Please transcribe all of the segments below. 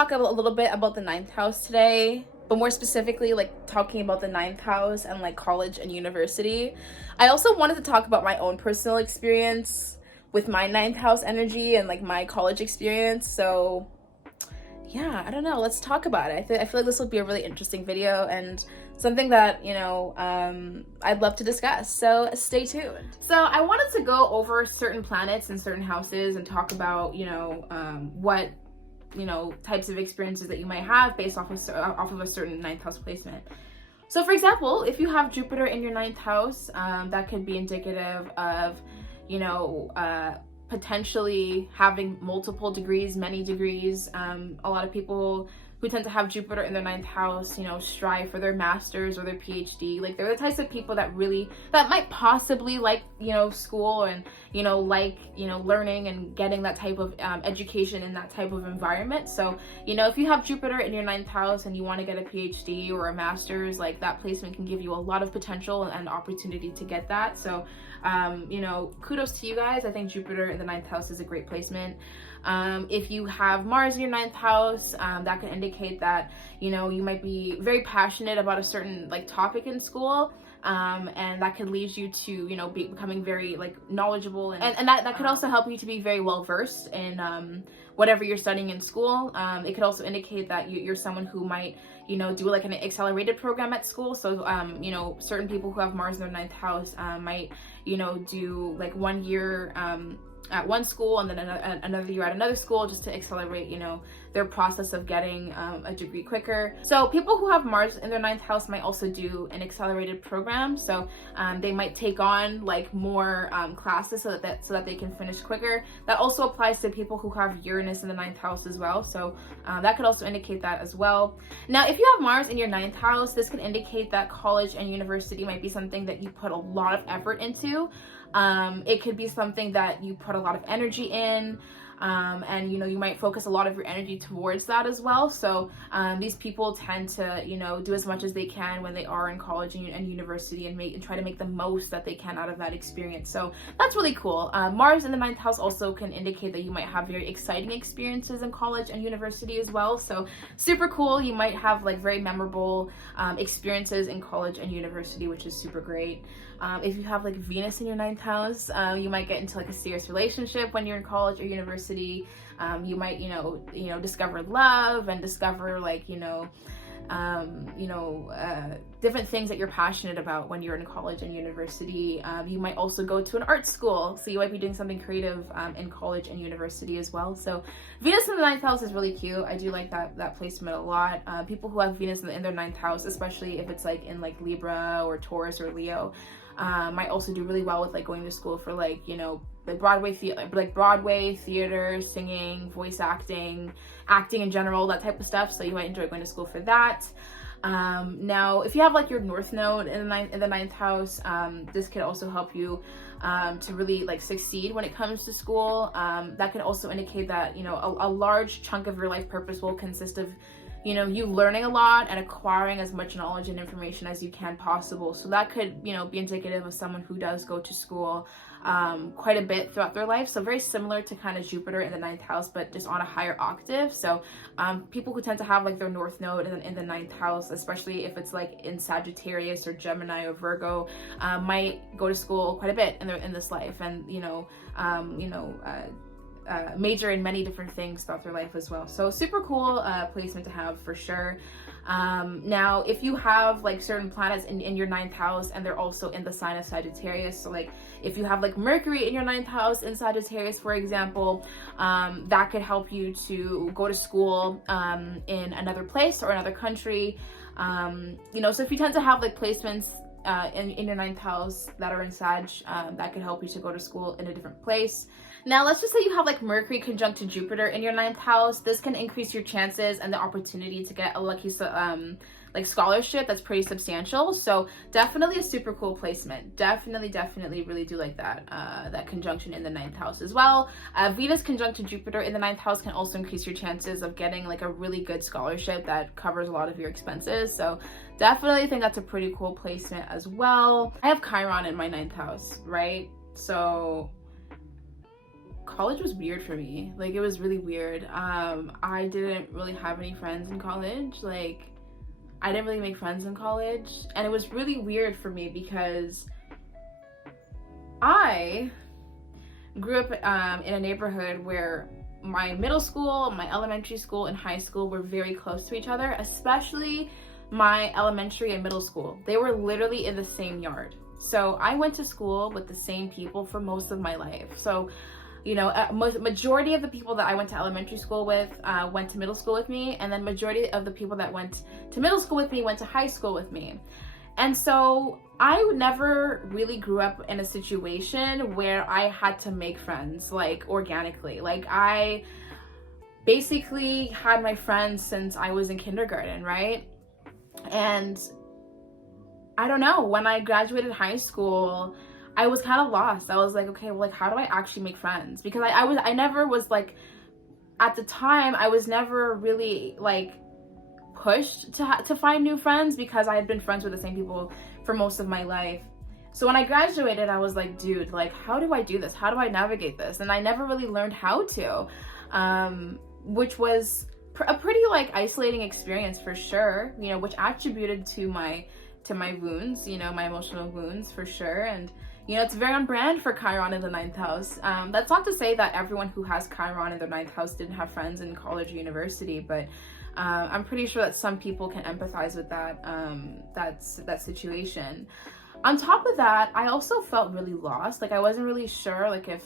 talk a little bit about the ninth house today, but more specifically, like talking about the ninth house and like college and university. I also wanted to talk about my own personal experience with my ninth house energy and like my college experience. So yeah, I don't know. Let's talk about it. I feel like this will be a really interesting video and something that, I'd love to discuss. So stay tuned. So I wanted to go over certain planets and certain houses and talk about, what types of experiences that you might have based off of a certain ninth house placement. So for example, if you have Jupiter in your ninth house, that could be indicative of, potentially having multiple degrees, many degrees. A lot of people who tend to have Jupiter in their ninth house, strive for their master's or their PhD. Like they're the types of people that might possibly like, school and, learning and getting that type of education in that type of environment. So, if you have Jupiter in your ninth house and you want to get a PhD or a master's, like that placement can give you a lot of potential and opportunity to get that. So, kudos to you guys. I think Jupiter in the ninth house is a great placement. If you have Mars in your ninth house, that can indicate that, you might be very passionate about a certain topic in school. And that can lead you to, becoming very knowledgeable and that could also help you to be very well versed in, whatever you're studying in school. It could also indicate that you're someone who might, do an accelerated program at school. So, certain people who have Mars in their ninth house, might, do 1 year, at one school and then another year at another school just to accelerate, their process of getting a degree quicker. So people who have Mars in their ninth house might also do an accelerated program. So they might take on more classes so that they can finish quicker. That also applies to people who have Uranus in the ninth house as well. So that could also indicate that as well. Now, if you have Mars in your ninth house, this could indicate that college and university might be something that you put a lot of effort into. It could be something that you put a lot of energy in, and you might focus a lot of your energy towards that as well. So these people tend to do as much as they can when they are in college and university and try to make the most that they can out of that experience. So that's really cool. Mars in the ninth house also can indicate that you might have very exciting experiences in college and university as well. So super cool. You might have very memorable experiences in college and university, which is super great. If you have Venus in your ninth house, you might get into a serious relationship when you're in college or university. You might, discover love and discover different things that you're passionate about when you're in college and university. You might also go to an art school, so you might be doing something creative in college and university as well. So Venus in the ninth house is really cute. I do like that placement a lot. People who have Venus in their ninth house, especially if it's in Libra or Taurus or Leo, might also do really well with going to school for Broadway theater, singing, voice acting in general, that type of stuff. So you might enjoy going to school for that. Now, if you have your North Node in the ninth house, this could also help you to really succeed when it comes to school. That could also indicate that a large chunk of your life purpose will consist of you learning a lot and acquiring as much knowledge and information as you can possible. So that could, be indicative of someone who does go to school quite a bit throughout their life. So very similar to kind of Jupiter in the ninth house, but just on a higher octave. So people who tend to have their North Node in the ninth house, especially if it's in Sagittarius or Gemini or Virgo, might go to school quite a bit in this life and, major in many different things throughout their life as well. So super cool placement to have for sure. Now, if you have certain planets in your ninth house and they're also in the sign of Sagittarius, so if you have Mercury in your ninth house in Sagittarius, for example, that could help you to go to school in another place or another country. So if you tend to have placements in your ninth house that are in Sag, that could help you to go to school in a different place. Now, let's just say you have Mercury conjunct to Jupiter in your ninth house. This can increase your chances and the opportunity to get a lucky scholarship that's pretty substantial. So definitely a super cool placement. Definitely really do like that conjunction in the ninth house as well. Venus conjunct to Jupiter in the ninth house can also increase your chances of getting a really good scholarship that covers a lot of your expenses. So definitely think that's a pretty cool placement as well. I have Chiron in my ninth house, right? So college was weird for me. Like, it was really weird. I didn't really have any friends in college. Like, I didn't really make friends in college, and it was really weird for me because I grew up in a neighborhood where my middle school, my elementary school, and high school were very close to each other, especially my elementary and middle school. They were literally in the same yard. So I went to school with the same people for most of my life. So, you know, majority of the people that I went to elementary school with went to middle school with me, and then majority of the people that went to middle school with me went to high school with me. And so I never really grew up in a situation where I had to make friends, like, organically. Like, I basically had my friends since I was in kindergarten, right? And I don't know, when I graduated high school, I was kind of lost. I was like, okay, well, like, how do I actually make friends? Because I never was, like, at the time, I was never really, like, pushed to find new friends because I had been friends with the same people for most of my life. So when I graduated, I was like, dude, like, how do I do this? How do I navigate this? And I never really learned how to, which was a pretty, like, isolating experience for sure, you know, which attributed to my wounds, you know, my emotional wounds for sure. And, you know, it's very on brand for Chiron in the 9th house. That's not to say that everyone who has Chiron in their 9th house didn't have friends in college or university, but I'm pretty sure that some people can empathize with that situation. On top of that, I also felt really lost. Like, I wasn't really sure, like, if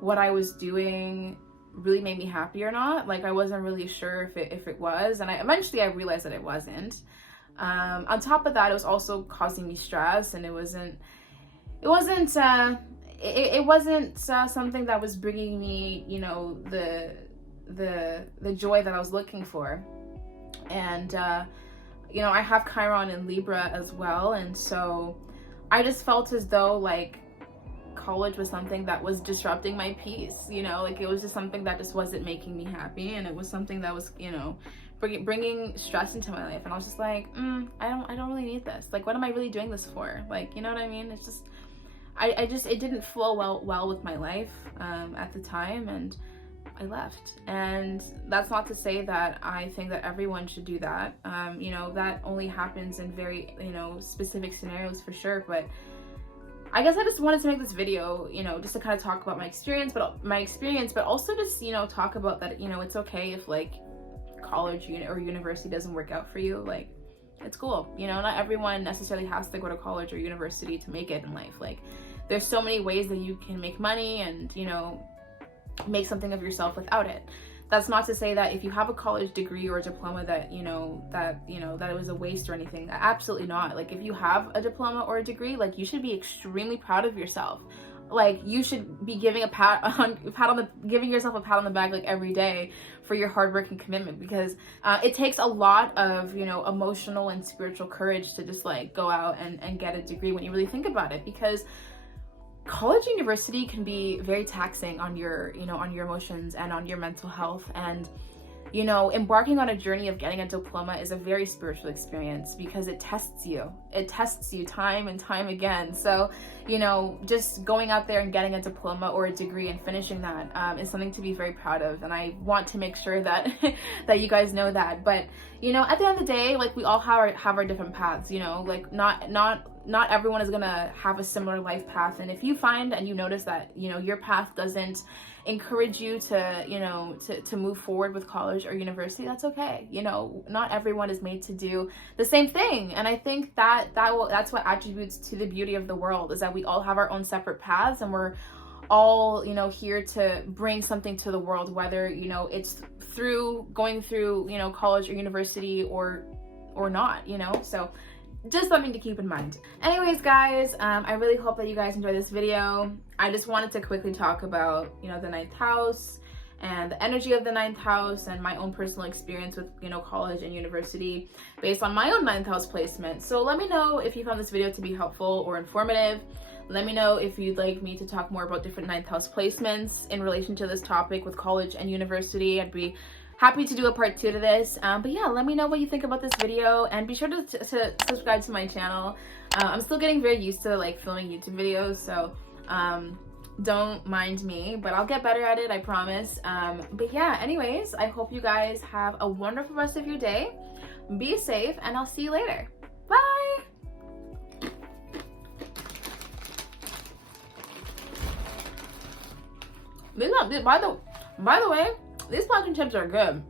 what I was doing really made me happy or not. Like, I wasn't really sure if it was, and eventually I realized that it wasn't. On top of that, it was also causing me stress, and it wasn't something that was bringing me, you know, the joy that I was looking for. And you know, I have Chiron in Libra as well, and so I just felt as though, like, college was something that was disrupting my peace, you know, like, it was just something that just wasn't making me happy, and it was something that was, you know, bringing stress into my life. And I was just like, I don't really need this. Like, what am I really doing this for? Like, you know what I mean? It's just, it didn't flow well with my life at the time, and I left. And that's not to say that I think that everyone should do that. You know, that only happens in very, you know, specific scenarios for sure. But I guess I just wanted to make this video, you know, just to kind of talk about my experience, but also just, you know, talk about that, you know, it's okay if, like, college or university doesn't work out for you. Like, it's cool. You know, not everyone necessarily has to go to college or university to make it in life. Like, there's so many ways that you can make money and, you know, make something of yourself without it. That's not to say that if you have a college degree or a diploma that it was a waste or anything. Absolutely not. Like, if you have a diploma or a degree, like, you should be extremely proud of yourself. Like, you should be giving yourself a pat on the back, like, every day for your hard work and commitment, because it takes a lot of, you know, emotional and spiritual courage to just, like, go out and get a degree when you really think about it, because college and university can be very taxing on your, you know, on your emotions and on your mental health. And, you know, embarking on a journey of getting a diploma is a very spiritual experience because it tests you. It tests you time and time again. So, you know, just going out there and getting a diploma or a degree and finishing that is something to be very proud of. And I want to make sure that that you guys know that. But, you know, at the end of the day, like, we all have our different paths, you know, like, not everyone is gonna have a similar life path. And if you find and you notice that, you know, your path doesn't encourage you to, you know, to move forward with college or university, that's okay. You know, not everyone is made to do the same thing. And I think that's what attributes to the beauty of the world, is that we all have our own separate paths, and we're all, you know, here to bring something to the world, whether, you know, it's going through, you know, college or university or not, you know. So just something to keep in mind. Anyways, guys, I really hope that you guys enjoyed this video. I just wanted to quickly talk about, you know, the 9th house and the energy of the 9th house and my own personal experience with, you know, college and university based on my own 9th house placement. So let me know if you found this video to be helpful or informative. Let me know if you'd like me to talk more about different 9th house placements in relation to this topic with college and university. I'd be happy to do a part 2 to this. But yeah, let me know what you think about this video, and be sure to subscribe to my channel. I'm still getting very used to, like, filming YouTube videos, so Don't mind me, but I'll get better at it, I promise. But yeah, anyways, I hope you guys have a wonderful rest of your day. Be safe, and I'll see you later. Bye! By the way, these pumpkin chips are good.